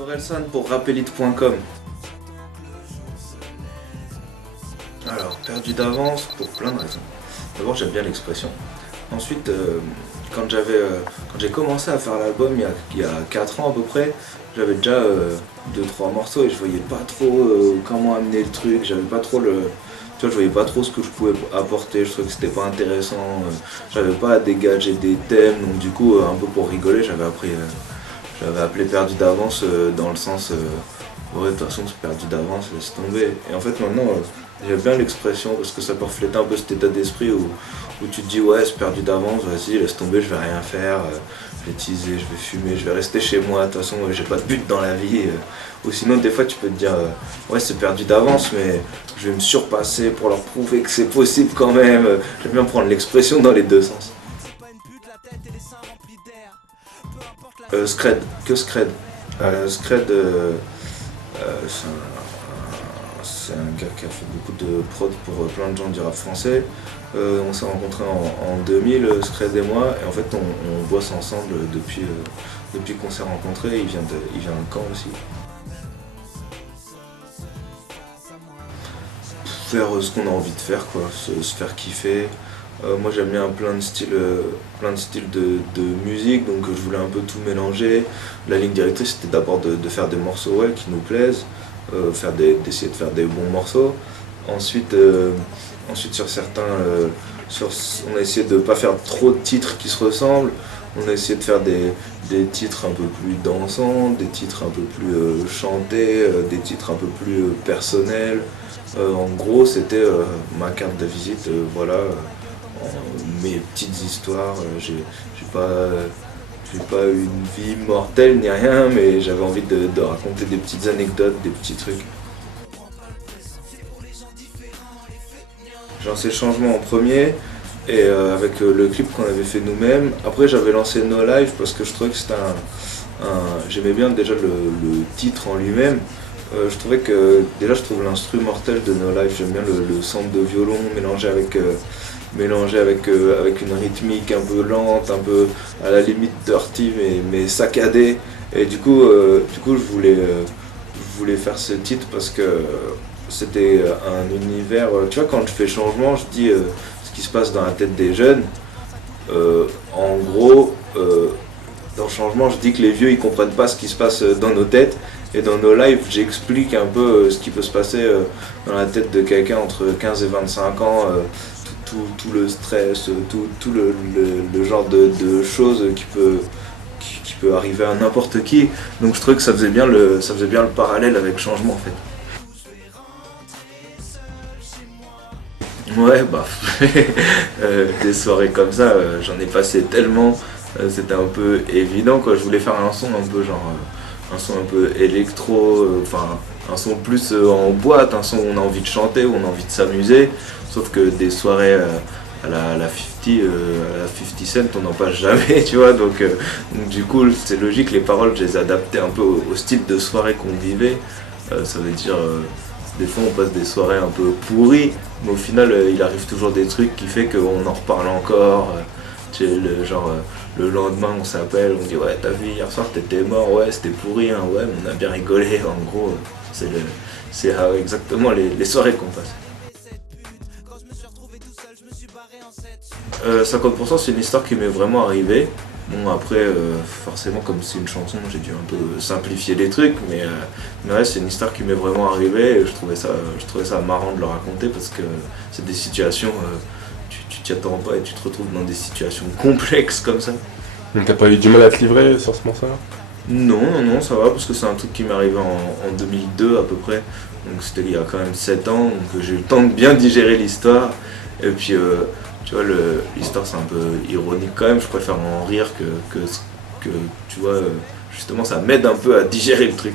Orelsan pour rapelite.com. Alors, perdu d'avance pour plein de raisons. D'abord, j'aime bien l'expression. Ensuite, quand j'ai commencé à faire l'album il y a 4 ans à peu près, j'avais déjà 2-3 morceaux et je voyais pas trop comment amener le truc. J'avais pas trop tu vois, je voyais pas trop ce que je pouvais apporter. Je trouvais que c'était pas intéressant. J'avais pas à dégager des thèmes. Donc du coup, un peu pour rigoler, j'avais appelé perdu d'avance dans le sens ouais, de toute façon c'est perdu d'avance, laisse tomber. Et en fait maintenant j'aime bien l'expression parce que ça peut refléter un peu cet état d'esprit où tu te dis ouais c'est perdu d'avance, vas-y laisse tomber, je vais rien faire, je vais teaser, je vais fumer, je vais rester chez moi, de toute façon j'ai pas de but dans la vie. Ou sinon des fois tu peux te dire ouais c'est perdu d'avance mais je vais me surpasser pour leur prouver que c'est possible quand même. J'aime bien prendre l'expression dans les deux sens. Scred, que Scred. Scred, c'est un gars qui a fait beaucoup de prod pour plein de gens du rap français. On s'est rencontrés en 2000, Scred et moi, et en fait on bosse ensemble depuis qu'on s'est rencontrés. Il vient de Caen aussi. Faire ce qu'on a envie de faire, quoi, se faire kiffer. Moi j'aime bien plein de styles de musique, donc je voulais un peu tout mélanger. La ligne directrice c'était d'abord de faire des morceaux ouais, qui nous plaisent, d'essayer de faire des bons morceaux. Ensuite sur certains, on a essayé de ne pas faire trop de titres qui se ressemblent. On a essayé de faire des titres un peu plus dansants, des titres un peu plus chantés, des titres un peu plus personnels. En gros c'était ma carte de visite, voilà. Mes petites histoires, j'ai pas une vie mortelle ni rien, mais j'avais envie de raconter des petites anecdotes, des petits trucs. J'ai lancé Changement en premier, et avec le clip qu'on avait fait nous-mêmes. Après j'avais lancé No Life parce que je trouvais que c'était j'aimais bien déjà le titre en lui-même. Je trouvais que déjà je trouve l'instru mortel de No Life, j'aime bien le sample de violon mélangé avec une rythmique un peu lente, un peu à la limite dirty mais saccadée. Et du coup je voulais faire ce titre parce que c'était un univers. Tu vois, quand je fais Changement, je dis ce qui se passe dans la tête des jeunes. En gros, dans Changement, je dis que les vieux ils comprennent pas ce qui se passe dans nos têtes. Et dans nos lives, j'explique un peu ce qui peut se passer dans la tête de quelqu'un entre 15 et 25 ans, tout le stress, tout le genre de choses qui peut arriver à n'importe qui. Donc je trouvais que ça faisait bien le parallèle avec Changement en fait. Ouais, bah, des soirées comme ça, j'en ai passé tellement, c'était un peu évident quoi. Je voulais faire un son un peu genre, un son un peu électro, enfin un son plus en boîte, un son où on a envie de chanter, où on a envie de s'amuser. Sauf que des soirées à la 50 Cent, on n'en passe jamais, tu vois. Donc du coup, c'est logique, les paroles, je les ai adaptées un peu au style de soirée qu'on vivait. Ça veut dire des fois on passe des soirées un peu pourries, mais au final il arrive toujours des trucs qui fait qu'on en reparle encore. Tu sais, le lendemain on s'appelle, on dit ouais t'as vu hier soir t'étais mort, ouais c'était pourri, hein, ouais mais on a bien rigolé. En gros c'est exactement les soirées qu'on passe. 50% c'est une histoire qui m'est vraiment arrivée. Bon après forcément comme c'est une chanson j'ai dû un peu simplifier les trucs mais ouais c'est une histoire qui m'est vraiment arrivée et je trouvais ça marrant de le raconter parce que c'est des situations tu t'y attends pas et tu te retrouves dans des situations complexes comme ça. Donc t'as pas eu du mal à te livrer sur ce morceau-là? Non, ça va parce que c'est un truc qui m'est arrivé en 2002 à peu près, donc c'était il y a quand même 7 ans, donc j'ai eu le temps de bien digérer l'histoire et puis tu vois l'histoire c'est un peu ironique quand même, je préfère en rire que tu vois justement ça m'aide un peu à digérer le truc.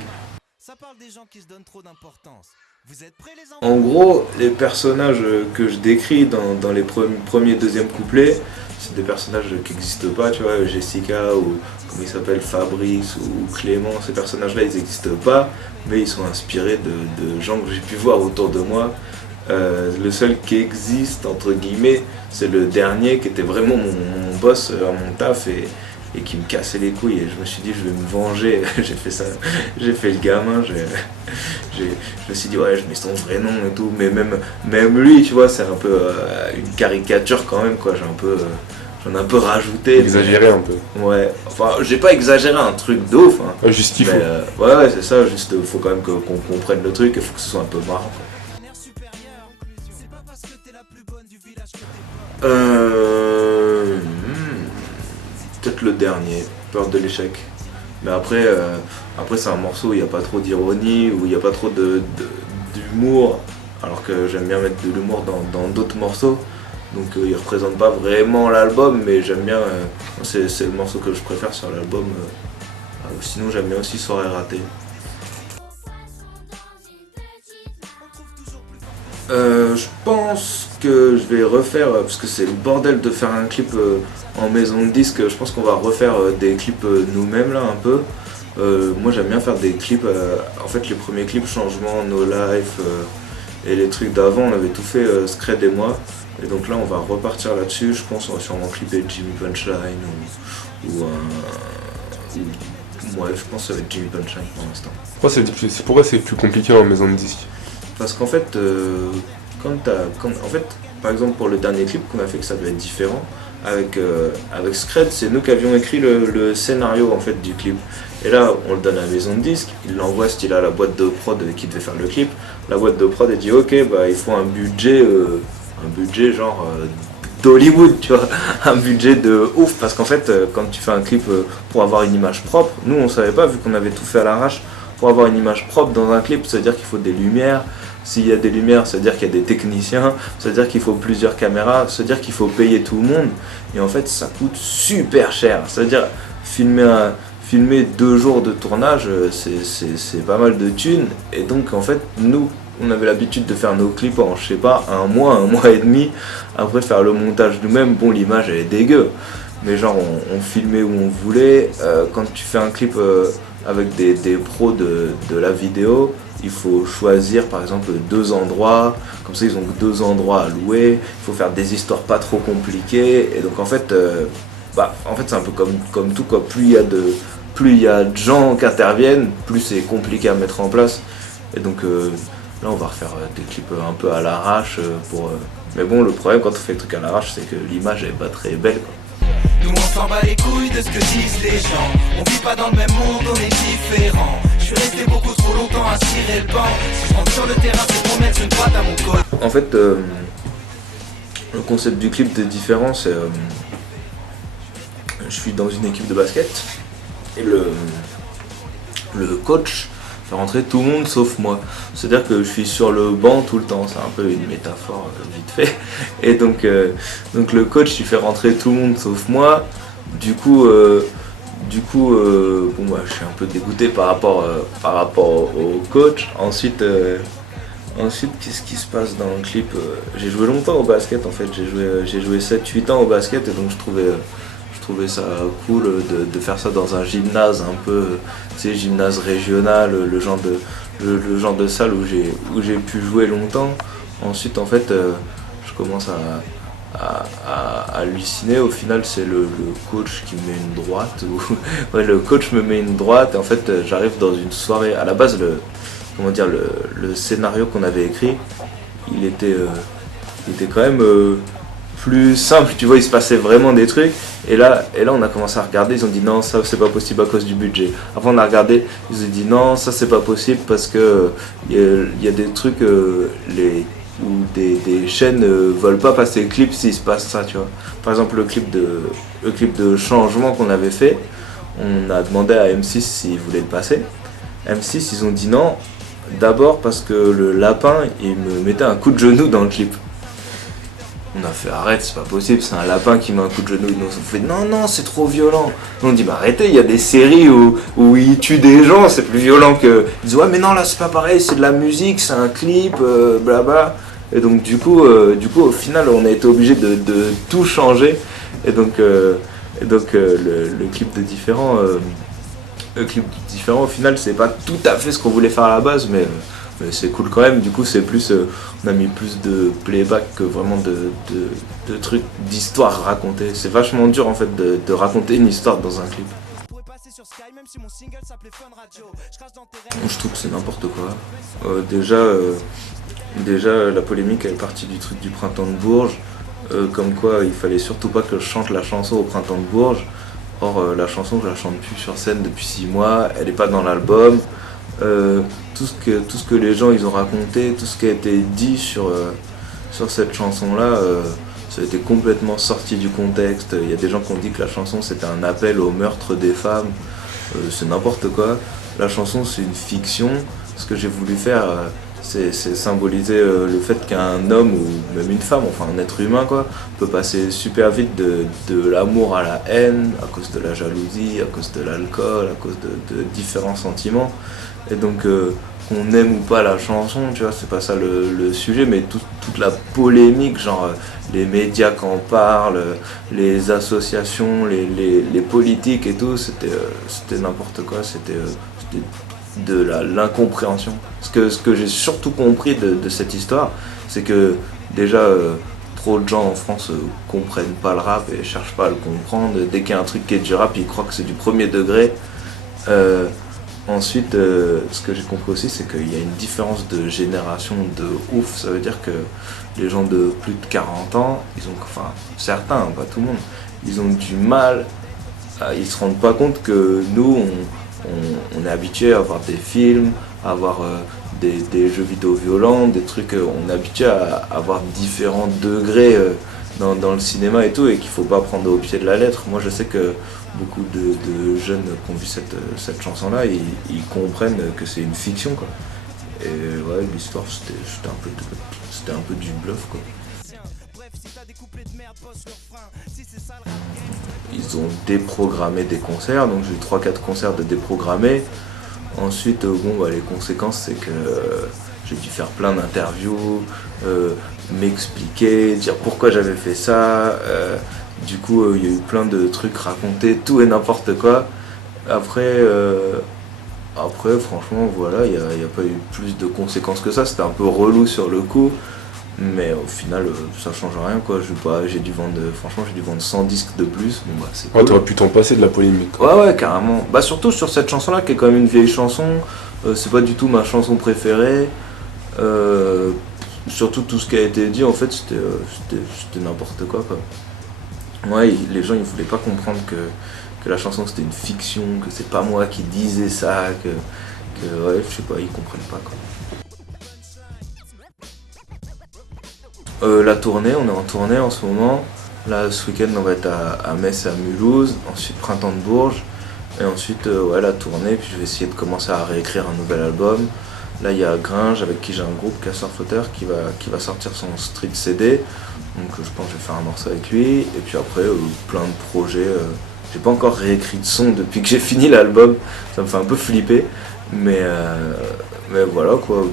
Ça parle des gens qui se donnent trop d'importance. Vous êtes prêts les enfants? En gros, les personnages que je décris dans les premiers deuxième couplets, c'est des personnages qui n'existent pas, tu vois, Jessica ou comment il s'appelle, Fabrice ou Clément, ces personnages-là ils n'existent pas, mais ils sont inspirés de gens que j'ai pu voir autour de moi. Le seul qui existe, entre guillemets, c'est le dernier qui était vraiment mon boss à mon taf et qui me cassait les couilles et je me suis dit je vais me venger. J'ai fait ça, j'ai fait le gamin, je me suis dit ouais je mets son vrai nom et tout, mais même lui tu vois c'est un peu une caricature quand même quoi, j'en ai un peu rajouté. Exagéré un peu. Ouais, enfin j'ai pas exagéré un truc de ouf. Hein. Juste qu'il faut. Ouais c'est ça, juste faut quand même qu'on comprenne le truc, il faut que ce soit un peu marrant. Peut-être le dernier, Peur de l'échec. Mais après c'est un morceau où il n'y a pas trop d'ironie, où il n'y a pas trop d'humour, alors que j'aime bien mettre de l'humour dans d'autres morceaux. Donc il ne représente pas vraiment l'album, mais j'aime bien, c'est le morceau que je préfère sur l'album. Sinon j'aime bien aussi Soirée ratée. Je pense que je vais refaire, parce que c'est le bordel de faire un clip en maison de disque, je pense qu'on va refaire des clips nous-mêmes là un peu. Moi j'aime bien faire des clips, en fait les premiers clips Changement, No Life et les trucs d'avant on avait tout fait Scred et moi. Et donc là on va repartir là-dessus, je pense qu'on va sûrement clipper Jimmy Punchline ouais je pense que ça va être Jimmy Punchline pour l'instant. Pourquoi c'est plus compliqué en maison de disque? Parce qu'en fait, par exemple pour le dernier clip qu'on a fait que ça devait être différent, avec Scred, c'est nous qui avions écrit le scénario en fait du clip. Et là, on le donne à la maison de disque, il l'envoie style à la boîte de prod qui devait faire le clip. La boîte de prod elle dit ok, bah il faut un budget genre d'Hollywood, tu vois, un budget de ouf. Parce qu'en fait, quand tu fais un clip pour avoir une image propre, nous on savait pas vu qu'on avait tout fait à l'arrache. Pour avoir une image propre dans un clip, ça veut dire qu'il faut des lumières. S'il y a des lumières, ça veut dire qu'il y a des techniciens, ça veut dire qu'il faut plusieurs caméras, ça veut dire qu'il faut payer tout le monde. Et en fait, ça coûte super cher. Ça veut dire filmer 2 jours de tournage, c'est pas mal de thunes. Et donc, en fait, nous, on avait l'habitude de faire nos clips en, je sais pas, un mois et demi. Après, faire le montage nous-mêmes, bon, l'image, elle est dégueu. Mais genre, on filmait où on voulait. Quand tu fais un clip avec des pros de la vidéo, il faut choisir par exemple 2 endroits, comme ça ils ont 2 endroits à louer, il faut faire des histoires pas trop compliquées, et donc en fait c'est un peu comme tout quoi, plus il y a de gens qui interviennent, plus c'est compliqué à mettre en place, et donc là on va refaire des clips un peu à l'arrache mais bon le problème quand on fait des trucs à l'arrache c'est que l'image est pas très belle quoi. Nous on s'en bat les couilles de ce que disent les gens. On vit pas dans le même monde, on est différents. Je suis resté beaucoup trop longtemps à cirer le banc. Si je rentre sur le terrain c'est pour mettre une droite à mon col. En fait le concept du clip de différent c'est je suis dans une équipe de basket et le coach fait rentrer tout le monde sauf moi. C'est-à-dire que je suis sur le banc tout le temps, c'est un peu une métaphore vite fait. Et donc le coach il fait rentrer tout le monde sauf moi. Du coup bon bah je suis un peu dégoûté par rapport au coach. Ensuite qu'est-ce qui se passe dans le clip? J'ai joué longtemps au basket en fait, j'ai joué 7-8 ans au basket et donc je trouvais ça cool de faire ça dans un gymnase un peu, tu sais, gymnase régional, le genre de salle où j'ai pu jouer longtemps. Ensuite en fait je commence à halluciner, au final c'est le coach qui me met une droite, ouais, le coach me met une droite et en fait j'arrive dans une soirée, à la base le scénario qu'on avait écrit, il était quand même plus simple, tu vois, il se passait vraiment des trucs. Et là on a commencé à regarder, ils ont dit non ça c'est pas possible à cause du budget. Après on a regardé, ils ont dit non ça c'est pas possible parce que il y a des trucs où des chaînes veulent pas passer le clip s'il se passe ça, tu vois. Par exemple le clip de Changement qu'on avait fait, on a demandé à M6 s'ils voulaient le passer. M6 ils ont dit non, d'abord parce que le lapin il me mettait un coup de genou dans le clip. On a fait arrête, c'est pas possible, c'est un lapin qui met un coup de genou. Ils ont fait non, c'est trop violent. On dit bah arrêtez, il y a des séries où ils tuent des gens, c'est plus violent que. Ils disent ouais, mais non, là c'est pas pareil, c'est de la musique, c'est un clip, blabla. Et donc, du coup, au final, on a été obligé de tout changer. Et donc, le clip de différent, au final, c'est pas tout à fait ce qu'on voulait faire à la base, mais mais c'est cool quand même. Du coup, c'est plus, on a mis plus de playback que vraiment de trucs d'histoire racontée. C'est vachement dur en fait de raconter une histoire dans un clip. Je trouve que c'est n'importe quoi. Déjà, la polémique elle est partie du truc du printemps de Bourges, comme quoi il fallait surtout pas que je chante la chanson au printemps de Bourges. Or, la chanson, je la chante plus sur scène depuis 6 mois, elle est pas dans l'album. Tout ce que les gens ils ont raconté, tout ce qui a été dit sur cette chanson-là, ça a été complètement sorti du contexte. Il y a des gens qui ont dit que la chanson c'était un appel au meurtre des femmes. C'est n'importe quoi. La chanson c'est une fiction. Ce que j'ai voulu faire, c'est symboliser le fait qu'un homme ou même une femme, enfin un être humain quoi, peut passer super vite de l'amour à la haine à cause de la jalousie, à cause de l'alcool, à cause de différents sentiments. Et donc qu'on aime ou pas la chanson, tu vois, c'est pas ça le sujet, mais toute la polémique, genre les médias qui en parlent, les associations, les politiques et tout, c'était n'importe quoi, c'était de l'incompréhension. Ce que j'ai surtout compris de cette histoire, c'est que déjà trop de gens en France comprennent pas le rap et cherchent pas à le comprendre. Dès qu'il y a un truc qui est du rap, ils croient que c'est du premier degré. Ensuite, ce que j'ai compris aussi, c'est qu'il y a une différence de génération de ouf. Ça veut dire que les gens de plus de 40 ans, enfin certains, pas tout le monde, ils ont du mal, ils se rendent pas compte que nous, on est habitué à voir des films, à voir des jeux vidéo violents, des trucs, on est habitué à avoir différents degrés dans le cinéma et tout, et qu'il faut pas prendre au pied de la lettre. Moi je sais que beaucoup de jeunes qui ont vu cette chanson-là, ils comprennent que c'est une fiction quoi. Et ouais, l'histoire c'était un peu du bluff quoi. Ils ont déprogrammé des concerts, donc j'ai eu 3-4 concerts de déprogrammés. Ensuite, les conséquences, c'est que j'ai dû faire plein d'interviews, m'expliquer, dire pourquoi j'avais fait ça. Du coup, il y a eu plein de trucs racontés, tout et n'importe quoi. Après, franchement, voilà, il n'y a pas eu plus de conséquences que ça. C'était un peu relou sur le coup. Mais au final, ça change rien quoi. J'ai dû vendre 100 disques de plus. Bon, bah, c'est cool. Ouais, t'aurais pu t'en passer de la polémique. Ouais, carrément. Bah, surtout sur cette chanson-là, qui est quand même une vieille chanson. C'est pas du tout ma chanson préférée. Surtout tout ce qui a été dit, en fait, c'était n'importe quoi. Ouais, les gens ils voulaient pas comprendre que la chanson c'était une fiction, que c'est pas moi qui disais ça, que ouais, je sais pas, ils comprennent pas quoi. La tournée, on est en tournée en ce moment. Là, ce week-end, on va être à Metz et à Mulhouse. Ensuite, Printemps de Bourges. Et ensuite, la tournée. Puis je vais essayer de commencer à réécrire un nouvel album. Là, il y a Gringe, avec qui j'ai un groupe, Casseur Flotteur, qui va sortir son street CD. Donc, je pense que je vais faire un morceau avec lui. Et puis après, plein de projets. J'ai pas encore réécrit de son depuis que j'ai fini l'album. Ça me fait un peu flipper. Mais voilà, quoi.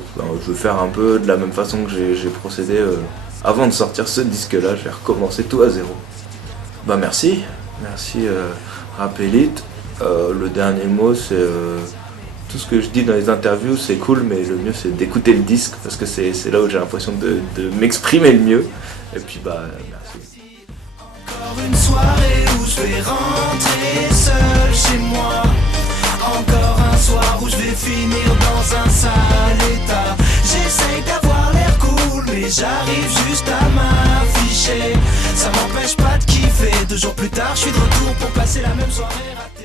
Je vais faire un peu de la même façon que j'ai procédé. Avant de sortir ce disque-là, je vais recommencer tout à zéro. Bah merci Rap Elite. Le dernier mot, c'est tout ce que je dis dans les interviews, c'est cool, mais le mieux c'est d'écouter le disque parce que c'est là où j'ai l'impression de m'exprimer le mieux. Et puis bah merci. Encore une soirée où je vais rentrer seul chez moi. Encore un soir où je vais finir dans un sale état. J'essaye d'avoir l'air cool, mais j'arrive juste à m'afficher. Ça m'empêche pas de kiffer. 2 jours plus tard, je suis de retour pour passer la même soirée ratée.